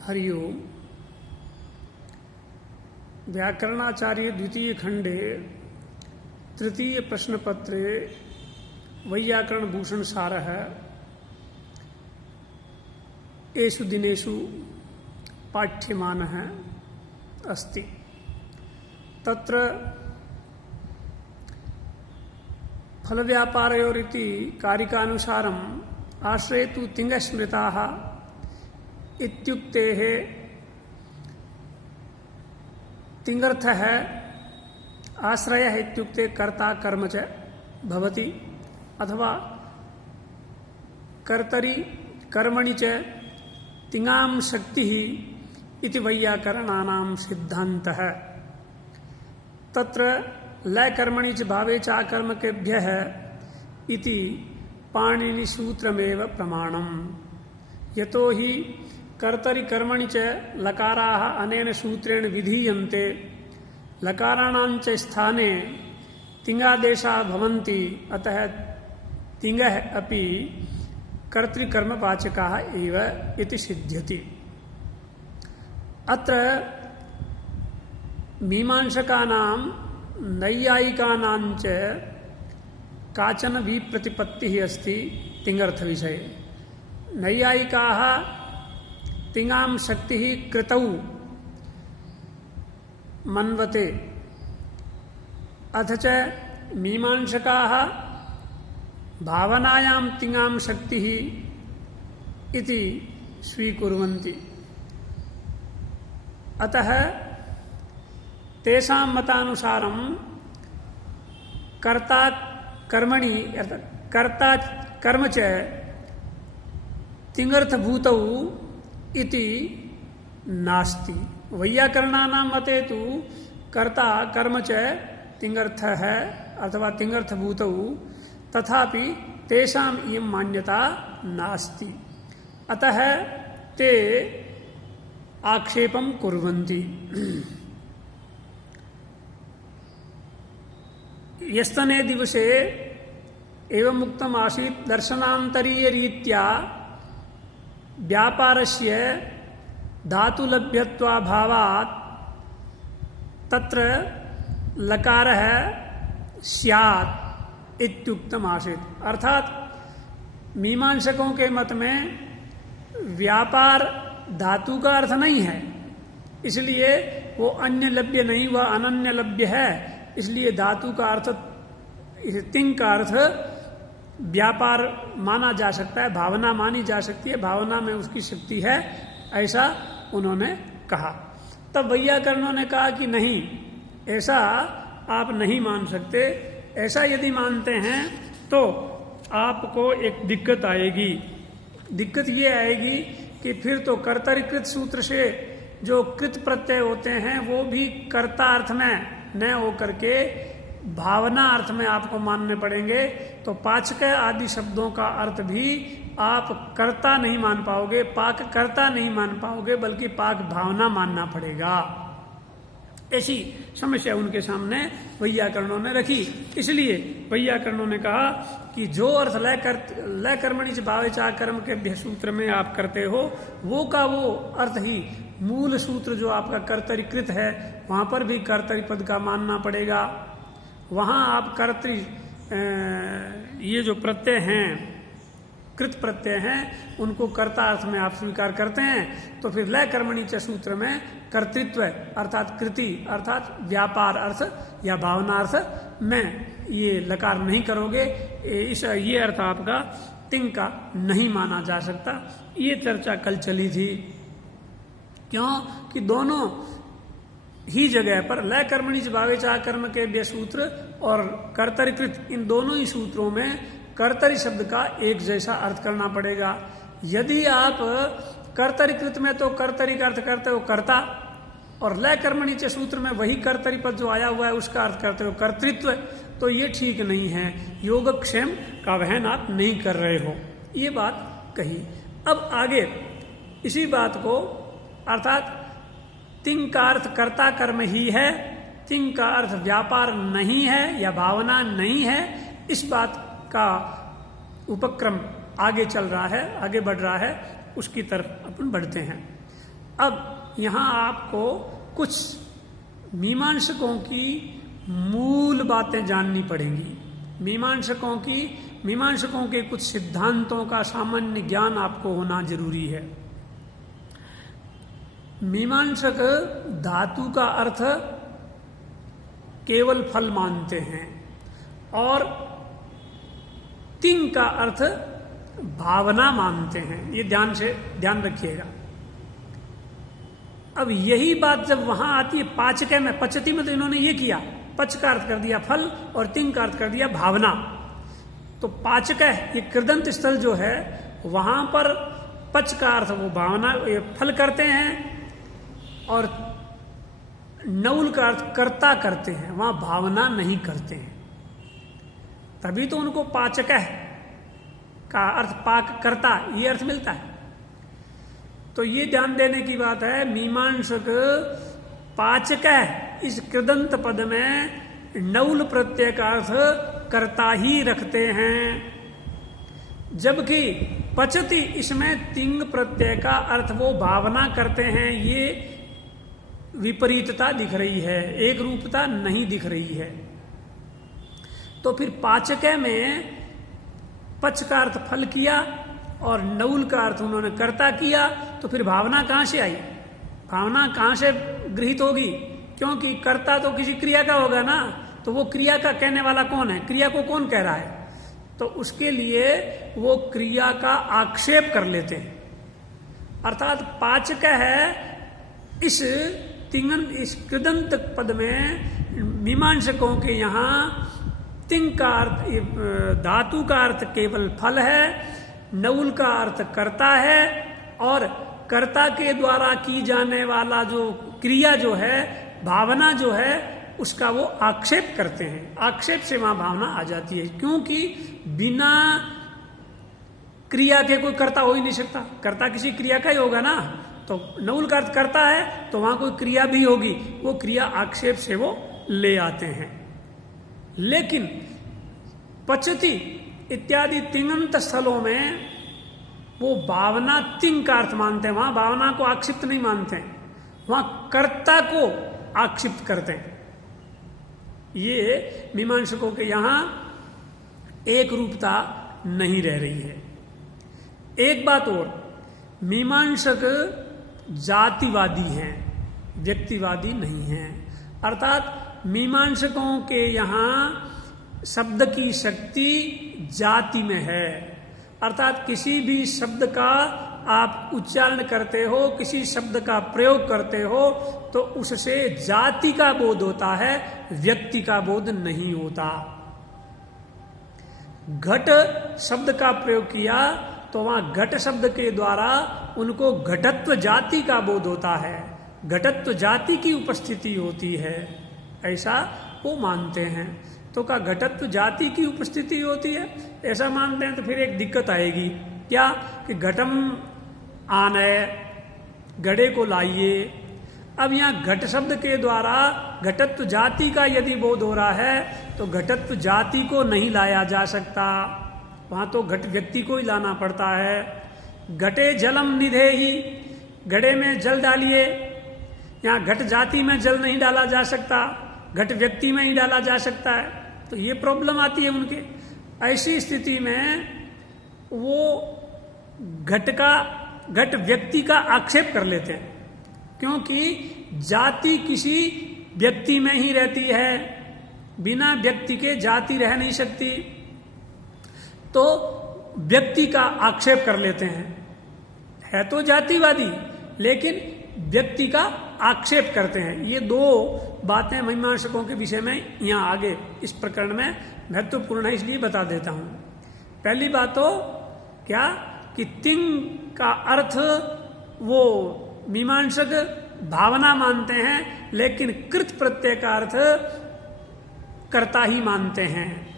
हरि ओम। व्याकरणाचार्य द्वितीय खंडे तृतीय प्रश्नपत्रे वैयाकरण भूषण सारः एषु दिनेषु पाठ्यमानः अस्ति। तत्र फलव्यापारयोरिति कारिकानुसारम् आश्रये तु तिङ्गस्मृताः इत्युक्तेः तिङ्गर्थः आश्रयः इत्युक्ते कर्ता कर्म च भवति, अथवा कर्तरि कर्मणि च तिङां शक्तिः इति वैयाकरणानां सिद्धान्तः। तत्र लयकर्मणि च भावे च आकर्मकेभ्यः इति पाणिनिसूत्रमेव प्रमाणम्। यतो हि कर्तरि कर्मणि च लकाराः अनेन सूत्रेण विधीयन्ते, लकाराणां च स्थाने तिङादेशाः भवन्ति, अतः तिङः अपि कर्तृकर्मवाचकाः एव इति सिद्ध्यति। अत्र मीमांसकानां नैयायिकानां च काचन विप्रतिपत्तिः अस्ति तिङर्थविषये। नैयायिकाः तिङां शक्तिः कृतौ मन्वते, अथ च मीमांसकाः भावनायां तिङां शक्तिः इति स्वीकुर्वन्ति। अतः तेषां मतानुसारं कर्ता कर्मणि कर्ता कर्म च तिङर्थभूतौ इति नास्ति। वैयाकरणानां मते तु कर्ता कर्म च तिङर्थः अथवा तिङर्थभूतौ, तथापि तेषाम् इयं मान्यता नास्ति। अतः ते आक्षेपं कुर्वन्ति। यस्तने दिवसे एवम् उक्तम् आसीत्, दर्शनान्तरीयरीत्या व्यापारस्य धातुलभ्यत्वाभावात् तत्र लकारः स्यात् इत्युक्तम् आसीत्। अर्थात मीमांसकों के मत में व्यापार धातु का अर्थ नहीं है, इसलिए वो अन्य लभ्य नहीं, वह अनन्य लभ्य है। इसलिए धातु का अर्थ, तिङ का अर्थ व्यापार माना जा सकता है, भावना मानी जा सकती है, भावना में उसकी शक्ति है, ऐसा उन्होंने कहा। तब वैयाकरणों ने कहा कि नहीं, ऐसा आप नहीं मान सकते। ऐसा यदि मानते हैं तो आपको एक दिक्कत आएगी। दिक्कत ये आएगी कि फिर तो कर्तरिकृत सूत्र से जो कृत प्रत्यय होते हैं वो भी कर्ता अर्थ में न होकर के भावना अर्थ में आपको मानने पड़ेंगे। तो पाचक आदि शब्दों का अर्थ भी आप कर्ता नहीं मान पाओगे, पाक कर्ता नहीं मान पाओगे, बल्कि पाक भावना मानना पड़ेगा। ऐसी समस्या उनके सामने वैयाकरणों ने रखी। इसलिए वैयाकरणों ने कहा कि जो अर्थ लय कर्मणि च भावे च आकर्म के सूत्र में आप करते हो, वो का वो अर्थ ही मूल सूत्र जो आपका कर्तरीकृत है, वहां पर भी कर्तरी पद का मानना पड़ेगा। वहां आप कर्तरी ये जो प्रत्यय हैं, कृत प्रत्यय हैं, उनको कर्ता अर्थ में आप स्वीकार करते हैं, तो फिर लय कर्मणि च सूत्र में कर्तृत्व अर्थात कृति अर्थात व्यापार अर्थ या भावना अर्थ में ये लकार नहीं करोगे। ये अर्थ आपका तिङ का नहीं माना जा सकता। ये चर्चा कल चली थी। क्यों कि दोनों ही जगह पर लय कर्मणि च भावे च आकर्म के सूत्र और कर्तरीकृत, इन दोनों ही सूत्रों में कर्तरी शब्द का एक जैसा अर्थ करना पड़ेगा। यदि आप कर्तरीकृत में तो कर्तरी का अर्थ करते हो कर्ता, और लय कर्मणि च सूत्र में वही कर्तरी पद जो आया हुआ है उसका अर्थ करते हो कर्तृत्व, तो ये ठीक नहीं है। योगक्षेम का वहन आप नहीं कर रहे हो। ये बात कही। अब आगे इसी बात को, अर्थात तिङ का अर्थ कर्ता कर्म ही है, तिङ का अर्थ व्यापार नहीं है या भावना नहीं है, इस बात का उपक्रम आगे चल रहा है, आगे बढ़ रहा है, उसकी तरफ अपन बढ़ते हैं। अब यहां आपको कुछ मीमांसकों की मूल बातें जाननी पड़ेंगी। मीमांसकों के कुछ सिद्धांतों का सामान्य ज्ञान आपको होना जरूरी है। मीमांसक धातु का अर्थ केवल फल मानते हैं और तिंग का अर्थ भावना मानते हैं। ये ध्यान रखिएगा। अब यही बात जब वहां आती है पाचक में, पचती में, तो इन्होंने ये किया, पच का अर्थ कर दिया फल और तिंग का अर्थ कर दिया भावना। तो पाचक ये कृदंत स्थल जो है वहां पर पच का अर्थ वो भावना फल करते हैं और नौल का अर्थ कर्ता करते हैं, वहां भावना नहीं करते हैं। तभी तो उनको पाचक का अर्थ पाक करता ये अर्थ मिलता है। तो ये ध्यान देने की बात है, मीमांसक पाचक इस कृदंत पद में नौल प्रत्यय का अर्थ कर्ता ही रखते हैं, जबकि पचति इसमें तिंग प्रत्यय का अर्थ वो भावना करते हैं। ये विपरीतता दिख रही है, एक रूपता नहीं दिख रही है। तो फिर पाचक में पच का अर्थ फल किया और नौल का अर्थ उन्होंने कर्ता किया, तो फिर भावना कहां से आई? भावना कहां से गृहित होगी? क्योंकि कर्ता तो किसी क्रिया का होगा ना, तो वो क्रिया का कहने वाला कौन है? क्रिया को कौन कह रहा है? तो उसके लिए वो क्रिया का आक्षेप कर लेते हैं। अर्थात पाचक है इस कृदंत पद में मीमांसकों के यहां तिंग का अर्थ धातु का अर्थ केवल फल है, नौल का अर्थ कर्ता है और कर्ता के द्वारा की जाने वाला जो क्रिया जो है, भावना जो है, उसका वो आक्षेप करते हैं। आक्षेप से वहां भावना आ जाती है, क्योंकि बिना क्रिया के कोई कर्ता हो ही नहीं सकता। कर्ता किसी क्रिया का ही होगा ना, तो नौल का अर्थ करता है तो वहां कोई क्रिया भी होगी, वो क्रिया आक्षेप से वो ले आते हैं। लेकिन पचति इत्यादि तिङंत स्थलों में वो भावना तिंग का अर्थ मानते हैं, वहां भावना को आक्षिप्त नहीं मानते हैं, वहां कर्ता को आक्षिप्त करते हैं। ये मीमांसकों के यहां एक रूपता नहीं रह रही है। एक बात और, मीमांसक जातिवादी हैं, व्यक्तिवादी नहीं हैं। अर्थात मीमांसकों के यहां शब्द की शक्ति जाति में है। अर्थात किसी भी शब्द का आप उच्चारण करते हो, किसी शब्द का प्रयोग करते हो, तो उससे जाति का बोध होता है, व्यक्ति का बोध नहीं होता। घट शब्द का प्रयोग किया तो वहां घट शब्द के द्वारा उनको घटत्व जाति का बोध होता है, घटत्व जाति की उपस्थिति होती है, ऐसा वो मानते हैं। तो का घटत्व जाति की उपस्थिति होती है, ऐसा मानते हैं तो फिर एक दिक्कत आएगी। क्या? कि घटम आनय, घड़े को लाइए। अब यहाँ घट शब्द के द्वारा घटत्व जाति का यदि बोध हो रहा है तो घटत्व जाति को नहीं लाया जा सकता, वहां तो घट व्यक्ति को ही लाना पड़ता है। घटे जलम निधेहि, घड़े में जल डालिए। यहाँ घट जाति में जल नहीं डाला जा सकता, घट व्यक्ति में ही डाला जा सकता है, तो ये प्रॉब्लम आती है उनके। ऐसी स्थिति में वो घट व्यक्ति का आक्षेप कर लेते हैं, क्योंकि जाति किसी व्यक्ति में ही रहती है, बिना व्यक्ति के जाति रह नहीं सकती। तो व्यक्ति का आक्षेप कर लेते हैं, है तो जातिवादी लेकिन व्यक्ति का आक्षेप करते हैं। ये दो बातें मीमांसकों के विषय में यहां आगे इस प्रकरण में महत्वपूर्ण है, इसलिए बता देता हूं। पहली बात तो क्या कि तिंग का अर्थ वो मीमांसक भावना मानते हैं, लेकिन कृत प्रत्यय का अर्थ कर्ता ही मानते हैं।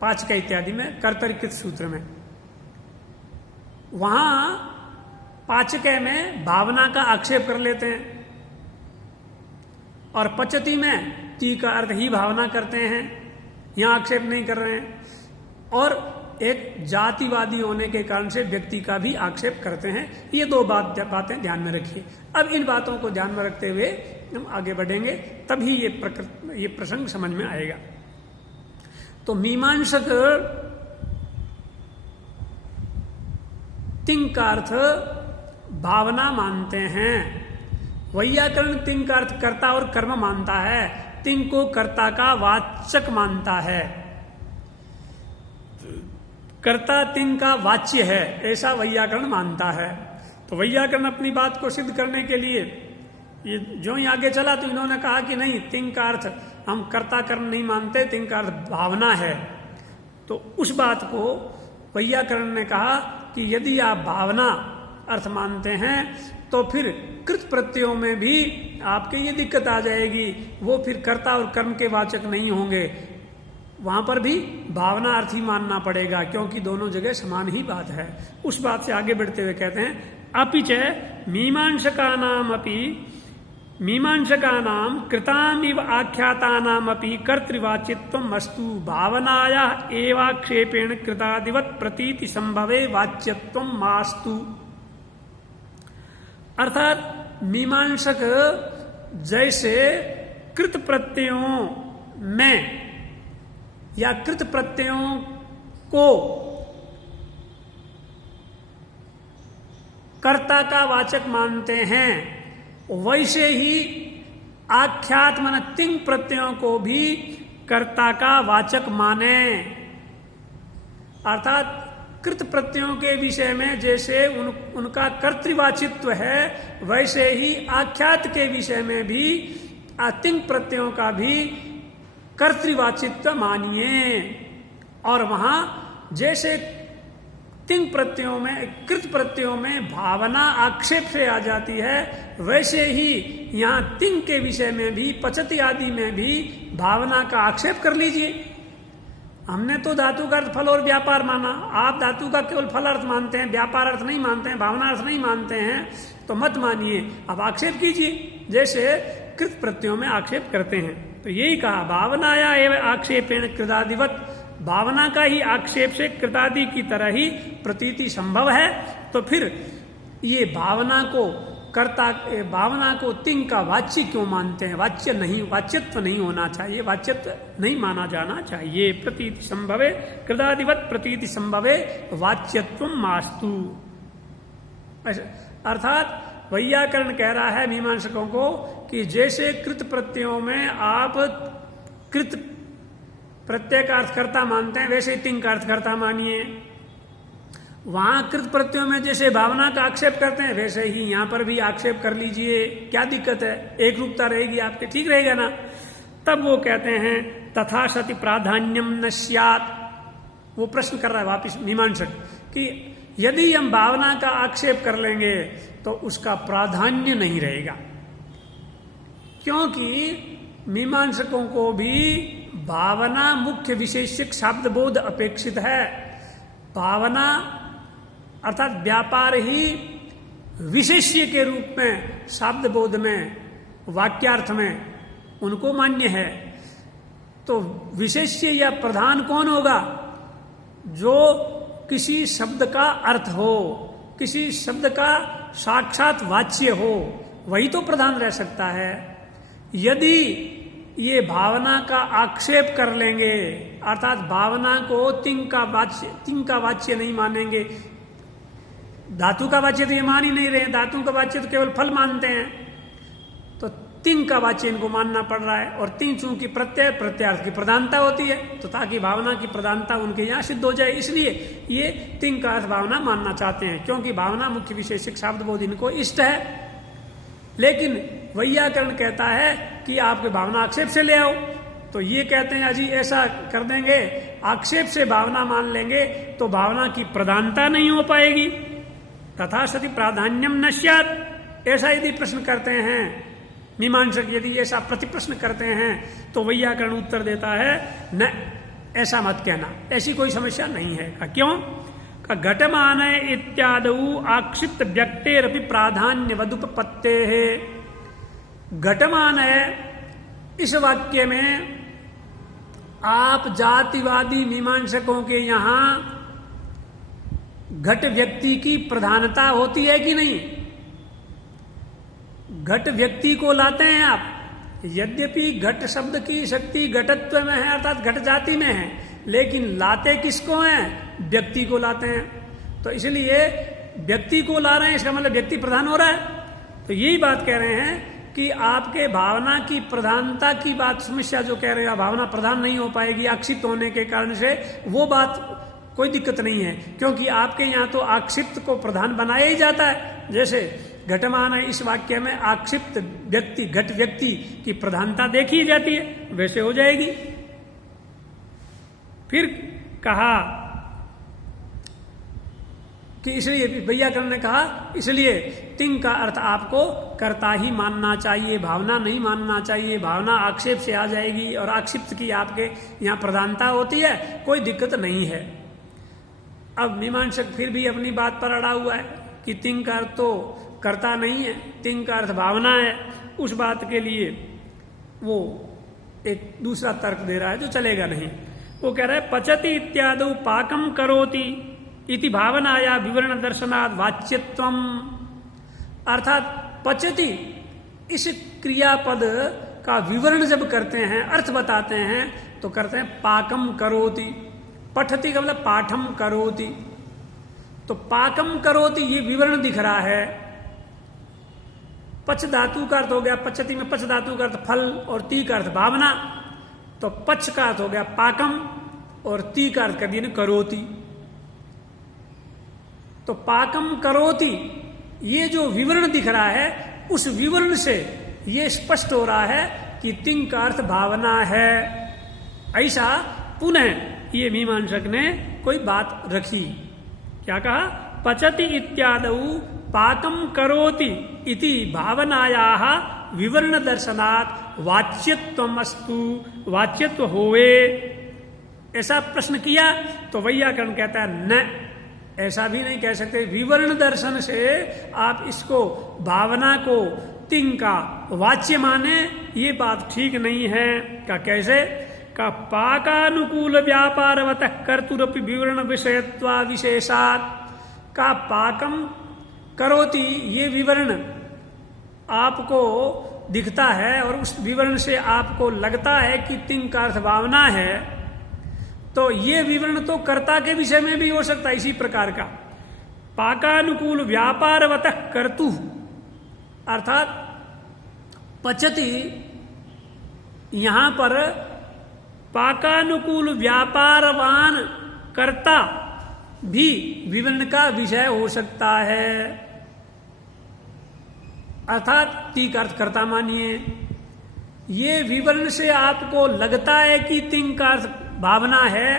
पाचक इत्यादि में कर्तरिकृत सूत्र में वहां पाचक में भावना का आक्षेप कर लेते हैं और पचति में ती का अर्थ ही भावना करते हैं, यहां आक्षेप नहीं कर रहे हैं। और एक जातिवादी होने के कारण से व्यक्ति का भी आक्षेप करते हैं। ये दो बातें ध्यान में रखिए। अब इन बातों को ध्यान में रखते हुए हम आगे बढ़ेंगे, तभी ये प्रसंग समझ में आएगा। तो मीमांसक तिंग का अर्थ भावना मानते हैं, वैयाकरण तिंग का अर्थ कर्ता और कर्म मानता है, तिंग को कर्ता का वाचक मानता है। कर्ता तिंग का वाच्य है ऐसा वैयाकरण मानता है। तो वैयाकरण अपनी बात को सिद्ध करने के लिए ये जो ही आगे चला तो इन्होंने कहा कि नहीं, तिंग का अर्थ हम कर्ता कर्म नहीं मानते, तिंग का अर्थ भावना है। तो उस बात को वैयाकरण ने कहा कि यदि आप भावना अर्थ मानते हैं तो फिर कृत प्रत्ययों में भी आपके ये दिक्कत आ जाएगी, वो फिर कर्ता और कर्म के वाचक नहीं होंगे, वहां पर भी भावना अर्थ ही मानना पड़ेगा, क्योंकि दोनों जगह समान ही बात है। उस बात से आगे बढ़ते हुए कहते हैं अपिच मीमांसकानाम कृतामिव आख्यातानामपि कर्तृवाचित्वम् अस्तु भावनाया एवाक्षेपेण कृतादिवत् प्रतीति संभवे वाच्यत्वम् मास्तु। अर्थात मीमांसक जैसे कृत प्रत्ययों में या कृत प्रत्ययों को कर्ता का वाचक मानते हैं, वैसे ही आख्यात मन तिंग प्रत्ययों को भी कर्ता का वाचक माने। अर्थात कृत प्रत्ययों के विषय में जैसे उनका कर्तृवाचित्व है, वैसे ही आख्यात के विषय में भी तिंग प्रत्ययों का भी कर्तृवाचित्व मानिए। और वहां जैसे तिंग प्रत्ययों में कृत प्रत्ययों में भावना आक्षेप से आ जाती है, वैसे ही यहाँ तिंग के विषय में भी पचति आदि में भी भावना का आक्षेप कर लीजिए। हमने तो धातु का अर्थ फल और व्यापार माना, आप धातु का केवल फल अर्थ मानते हैं, व्यापार अर्थ नहीं मानते हैं, भावना अर्थ नहीं मानते हैं, तो मत मानिए, अब आक्षेप कीजिए जैसे कृत प्रत्ययों में आक्षेप करते हैं। तो यही कहा भावनाया एवं आक्षेपेण कृतादिवत, भावना का ही आक्षेप से कृतादि की तरह ही प्रतीति संभव है। तो फिर ये भावना को तिंग का वाच्य क्यों मानते हैं? वाच्यत्व नहीं होना चाहिए, वाच्यत्व नहीं माना जाना चाहिए। प्रतीति संभवे कृतादिवत प्रतीति संभवे वाच्यत्वम् मास्तु। अर्थात वैयाकरण कह रहा है मीमांसकों को कि जैसे कृत प्रत्ययों में आप कृत प्रत्यय का अर्थकर्ता मानते हैं, वैसे तिंग का अर्थकर्ता मानिए। वहां कृत प्रत्ययों में जैसे भावना का आक्षेप करते हैं, वैसे ही यहां पर भी आक्षेप कर लीजिए, क्या दिक्कत है? एक रूपता रहेगी आपके, ठीक रहेगा ना। तब वो कहते हैं तथा सति प्राधान्यम न स्यात्। वो प्रश्न कर रहा है वापिस मीमांसक कि यदि हम भावना का आक्षेप कर लेंगे तो उसका प्राधान्य नहीं रहेगा, क्योंकि मीमांसकों को भी भावना मुख्य विशेषक शब्द बोध अपेक्षित है। भावना अर्थात व्यापार ही विशेष्य के रूप में शब्द बोध में वाक्यार्थ में उनको मान्य है। तो विशेष्य या प्रधान कौन होगा? जो किसी शब्द का अर्थ हो, किसी शब्द का साक्षात वाच्य हो, वही तो प्रधान रह सकता है। यदि ये भावना का आक्षेप कर लेंगे, अर्थात भावना को तिंग का वाच्य नहीं मानेंगे, धातु का वाच्य तो ये मान ही नहीं रहे, धातु का वाच्य तो केवल फल मानते हैं, तो तिंग का वाच्य इनको मानना पड़ रहा है। और तिंग चूंकि प्रत्यार्थ की प्रधानता होती है, तो ताकि भावना की प्रधानता उनके यहाँ सिद्ध हो जाए, इसलिए ये तिंग का अर्थ भावना मानना चाहते हैं, क्योंकि भावना मुख्य विशेषक शब्द बोध इनको इष्ट है। लेकिन वैयाकरण कहता है कि आपके भावना आक्षेप से ले आओ, तो ये कहते हैं अजी ऐसा कर देंगे, आक्षेप से भावना मान लेंगे तो भावना की प्रधानता नहीं हो पाएगी। तथा सति प्राधान्यम न स्यात्। ऐसा यदि प्रश्न करते हैं मीमांसक, यदि ऐसा प्रतिप्रश्न करते हैं, तो वैयाकरण उत्तर देता है न, ऐसा मत कहना, ऐसी कोई समस्या नहीं है। क्यों? घटमान इत्यादि आक्षिप्त व्यक्तेरपि प्राधान्य वदुपपत्ते है। घटमान है इस वाक्य में आप जातिवादी मीमांसकों के यहाँ घट व्यक्ति की प्रधानता होती है कि नहीं? घट व्यक्ति को लाते हैं आप, यद्यपि घट शब्द की शक्ति घटत्व में है अर्थात घट जाति में है, लेकिन लाते किसको हैं? व्यक्ति को लाते हैं। तो इसलिए व्यक्ति को ला रहे हैं, इसका मतलब व्यक्ति प्रधान हो रहा है। तो यही बात कह रहे हैं कि आपके भावना की प्रधानता की बात, समस्या जो कह रहे हैं भावना प्रधान नहीं हो पाएगी आक्षिप्त होने के कारण से, वो बात कोई दिक्कत नहीं है, क्योंकि आपके यहाँ तो आक्षिप्त को प्रधान बनाया ही जाता है। जैसे घटमान है, इस वाक्य में आक्षिप्त व्यक्ति, घट व्यक्ति की प्रधानता देखी जाती है, वैसे हो जाएगी। फिर कहा कि इसलिए वैयाकरण ने कहा, इसलिए तिंग का अर्थ आपको कर्ता ही मानना चाहिए, भावना नहीं मानना चाहिए। भावना आक्षेप से आ जाएगी और आक्षिप्त की आपके यहाँ प्रधानता होती है, कोई दिक्कत नहीं है। अब मीमांसक फिर भी अपनी बात पर अड़ा हुआ है कि तिंग का अर्थ तो कर्ता नहीं है, तिंग का अर्थ भावना है। उस बात के लिए वो एक दूसरा तर्क दे रहा है जो चलेगा नहीं। वो कह रहा है पचति इत्यादि पाकम करोति इति भावनाया विवरण दर्शनात् वाच्यत्वम, अर्थात पचति इस क्रियापद का विवरण जब करते हैं, अर्थ बताते हैं, तो करते हैं पाकम करोति। पठति का मतलब पाठम करोति, तो पाकम करोति ये विवरण दिख रहा है। पच धातु का अर्थ हो गया, पचति में पच धातु का अर्थ फल और ती का अर्थ भावना, तो पच का अर्थ हो गया पाकम और ती का अर्थ कर दिया करोति। तो पाकम करोति ये जो विवरण दिख रहा है, उस विवरण से ये स्पष्ट हो रहा है कि तिंग का अर्थ भावना है। ऐसा पुनः ये मीमांसक ने कोई बात रखी। क्या कहा? पचति इत्यादौ पाकम करोति इति भावनायाः विवरण दर्शनात् वाच्यत्वम अस्तु, वाच्यत्व होवे, ऐसा प्रश्न किया। तो वैयाकरण कहता है न, ऐसा भी नहीं कह सकते। विवरण दर्शन से आप इसको भावना को तिंग का वाच्य माने, ये बात ठीक नहीं है। का कैसे? का पाकानुकूल व्यापारवत कर्तुरपि विवरण विषयत्वा विशेषात्, का पाकम करोति ये विवरण आपको दिखता है और उस विवरण से आपको लगता है कि तिंग का अर्थ भावना है, तो ये विवरण तो कर्ता के विषय में भी हो सकता है इसी प्रकार का। पाकानुकूल व्यापारवत कर्तु, अर्थात पचति यहां पर पाकानुकूल व्यापारवान कर्ता भी विवरण का विषय हो सकता है, अर्थात ती का अर्थ कर्ता मानिए। ये विवरण से आपको लगता है कि तिंग का अर्थ भावना है,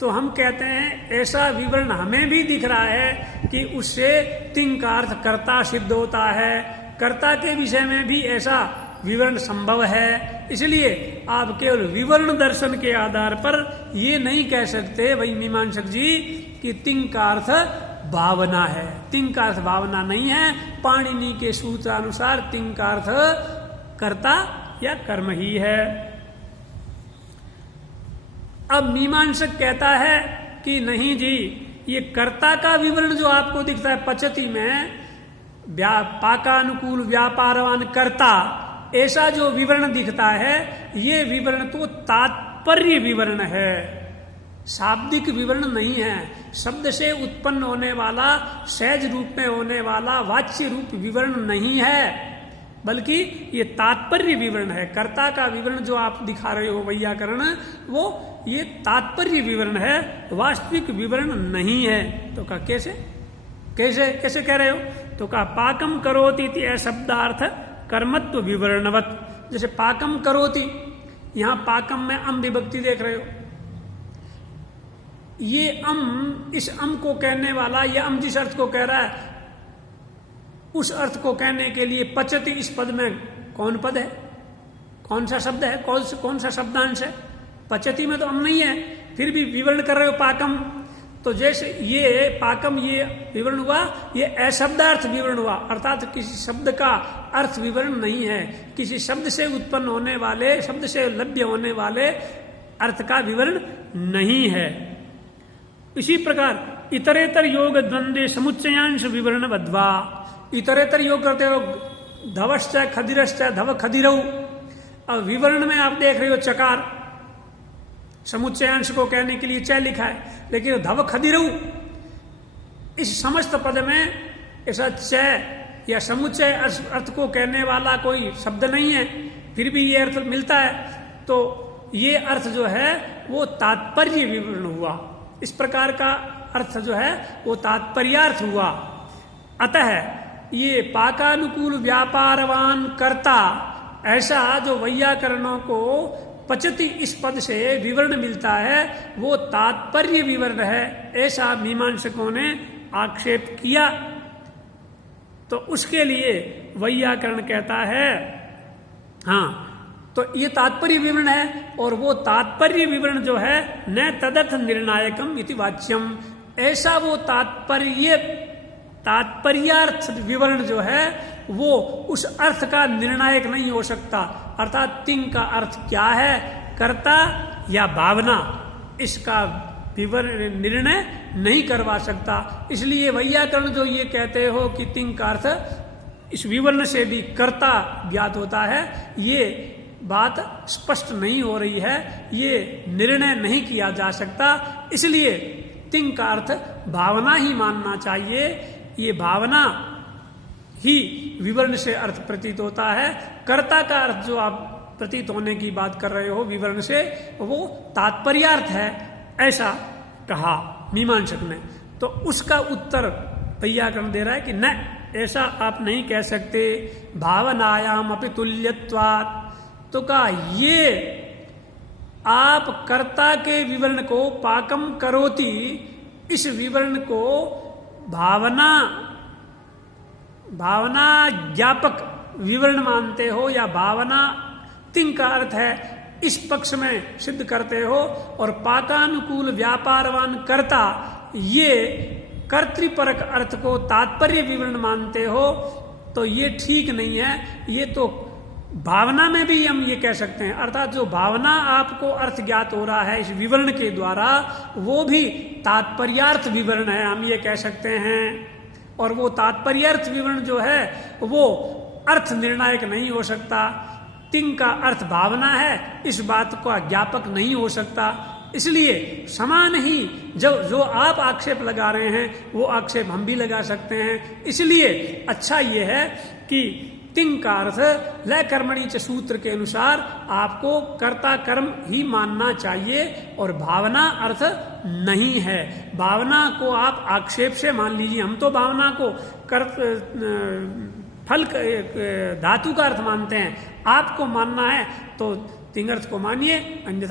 तो हम कहते हैं ऐसा विवरण हमें भी दिख रहा है कि उससे तिंग का अर्थ कर्ता सिद्ध होता है। कर्ता के विषय में भी ऐसा विवरण संभव है। इसलिए आप केवल विवरण दर्शन के आधार पर ये नहीं कह सकते वही मीमांसक जी कि तिंग का अर्थ भावना है। तिंग का अर्थ भावना नहीं है। पाणिनि के सूत्रानुसार तिंग का अर्थ कर्ता या कर्म ही है। अब मीमांसक कहता है कि नहीं जी, ये कर्ता का विवरण जो आपको दिखता है पचति में, पाकानुकूल व्यापारवान कर्ता, ऐसा जो विवरण दिखता है, ये विवरण तो तात्पर्य विवरण है, शाब्दिक विवरण नहीं है। शब्द से उत्पन्न होने वाला, सहज रूप में होने वाला वाच्य रूप विवरण नहीं है, बल्कि ये तात्पर्य विवरण है। कर्ता का विवरण जो आप दिखा रहे हो वैयाकरण, वो ये तात्पर्य विवरण है, वास्तविक विवरण नहीं है। तो कहा कैसे कैसे कैसे कह रहे हो? तो कहा पाकम करोति इति अशब्दार्थ कर्मत्व विवरणवत। जैसे पाकम करोति, यहां पाकम में अम विभक्ति देख रहे हो, ये अम, इस अम को कहने वाला, यह अम जिस अर्थ को कह रहा है, उस अर्थ को कहने के लिए पचति इस पद में कौन पद है, कौन सा शब्द है, कौन सा शब्दांश है? पचति में तो अम नहीं है, फिर भी विवरण कर रहे हो पाकम। तो जैसे ये पाकम ये विवरण हुआ, ये अशब्दार्थ विवरण हुआ, अर्थात किसी शब्द का अर्थ विवरण नहीं है, किसी शब्द से उत्पन्न होने वाले, शब्द से लभ्य होने वाले अर्थ का विवरण नहीं है। इसी प्रकार इतरेतर योग द्वंद्वे समुच्चयांश विवरण बद्वा। इतरेतर योग करते हो धवश्च खदिरश्च धव खदिरऊ। अब विवरण में आप देख रहे हो चकार, समुच्चयांश को कहने के लिए चय लिखा है, लेकिन धव खदिरऊ इस समस्त पद में ऐसा चय या समुच्चय अर्थ को कहने वाला कोई शब्द नहीं है, फिर भी ये अर्थ मिलता है। तो ये अर्थ जो है वो तात्पर्य विवरण हुआ। इस प्रकार का अर्थ जो है वो तात्पर्यार्थ हुआ। अतः ये पाकानुकूल व्यापारवान कर्ता, ऐसा जो वैयाकरणों को पचति इस पद से विवरण मिलता है वो तात्पर्य विवरण है, ऐसा मीमांसकों ने आक्षेप किया। तो उसके लिए वैयाकरण कहता है हाँ, तो ये तात्पर्य विवरण है, और वो तात्पर्य विवरण जो है न तदर्थ निर्णायकम इति वाच्यम, ऐसा वो तात्पर्यार्थ विवरण जो है वो उस अर्थ का निर्णायक नहीं हो सकता। अर्थात तिंग का अर्थ क्या है, कर्ता या भावना, इसका विवरण निर्णय नहीं करवा सकता। इसलिए वैयाकरण जो ये कहते हो कि तिंग का अर्थ इस विवरण से भी कर्ता ज्ञात होता है, ये बात स्पष्ट नहीं हो रही है, ये निर्णय नहीं किया जा सकता। इसलिए तिंग का अर्थ भावना ही मानना चाहिए। ये भावना ही विवरण से अर्थ प्रतीत होता है। कर्ता का अर्थ जो आप प्रतीत होने की बात कर रहे हो विवरण से, वो तात्पर्यार्थ है, ऐसा कहा मीमांसक ने। तो उसका उत्तर वैयाकरण दे रहा है कि न, ऐसा आप नहीं कह सकते। भावनायाम अपि तुल्यत्वात्, तो कहा ये आप कर्ता के विवरण को पाकम करोति, इस विवरण को भावना ज्ञापक विवरण मानते हो या भावना तिंग का अर्थ है इस पक्ष में सिद्ध करते हो, और पाकानुकूल व्यापारवान कर्ता ये कर्तृपरक अर्थ को तात्पर्य विवरण मानते हो, तो ये ठीक नहीं है। ये तो भावना में भी हम ये कह सकते हैं, अर्थात जो भावना आपको अर्थ ज्ञात हो रहा है इस विवरण के द्वारा, वो भी तात्पर्यार्थ विवरण है, हम ये कह सकते हैं। और वो तात्पर्यार्थ विवरण जो है वो अर्थ निर्णायक नहीं हो सकता। तिंग का अर्थ भावना है, इस बात का ज्ञापक नहीं हो सकता। इसलिए समान ही जो आप आक्षेप लगा रहे हैं वो आक्षेप हम भी लगा सकते हैं। इसलिए अच्छा ये है कि तिंग का अर्थ लय कर्मणि च सूत्र के अनुसार आपको कर्ता कर्म ही मानना चाहिए, और भावना अर्थ नहीं है। भावना को आप आक्षेप से मान लीजिए, हम तो भावना को फल धातु का अर्थ मानते हैं, आपको मानना है तो तिंग अर्थ को मानिए, अन्यथा